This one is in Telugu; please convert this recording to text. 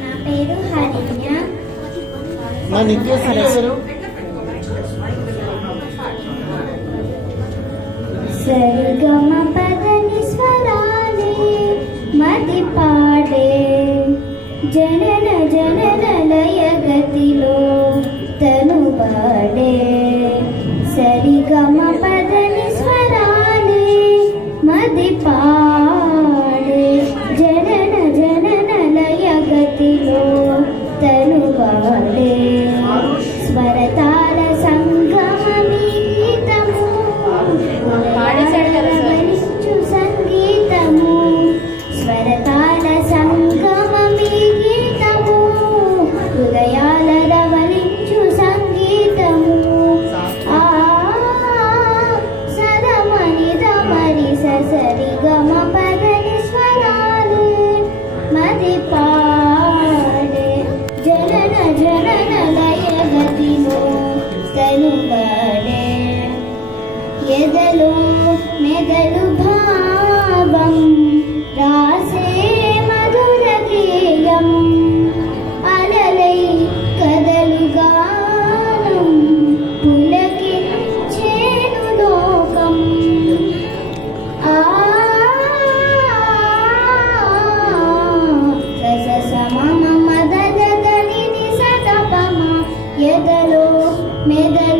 నా పేరు హరిణ్య. నా నిత్యశ్రీ ఎవరు? సరిగమ పదని స్వరాలే మది పాడే జనన జనన లయ గతిలో తను పాడే. సరిగమ పదని స్వరాలే మది పాడే జనన జనన లయ గతిలో తను పాడే. స్వరతాల సంగమీ గీతము రవళించు సంగీతము. స్వరతాల సంగమీ గీతము హృదయాల రవళించు సంగీతము. ఆ సదమని దమరి సరి గమ పదని స్వరాలు మది పాడే జనన జనన లయ గతిలో తను పాడే. ఎదలు మెదలు భావం రాసే మధుర గేయం అలలై కదలు గానం పులకించేను లోకం. ఆ సస మమ మద దని సద పమ ఎదలో మెదలు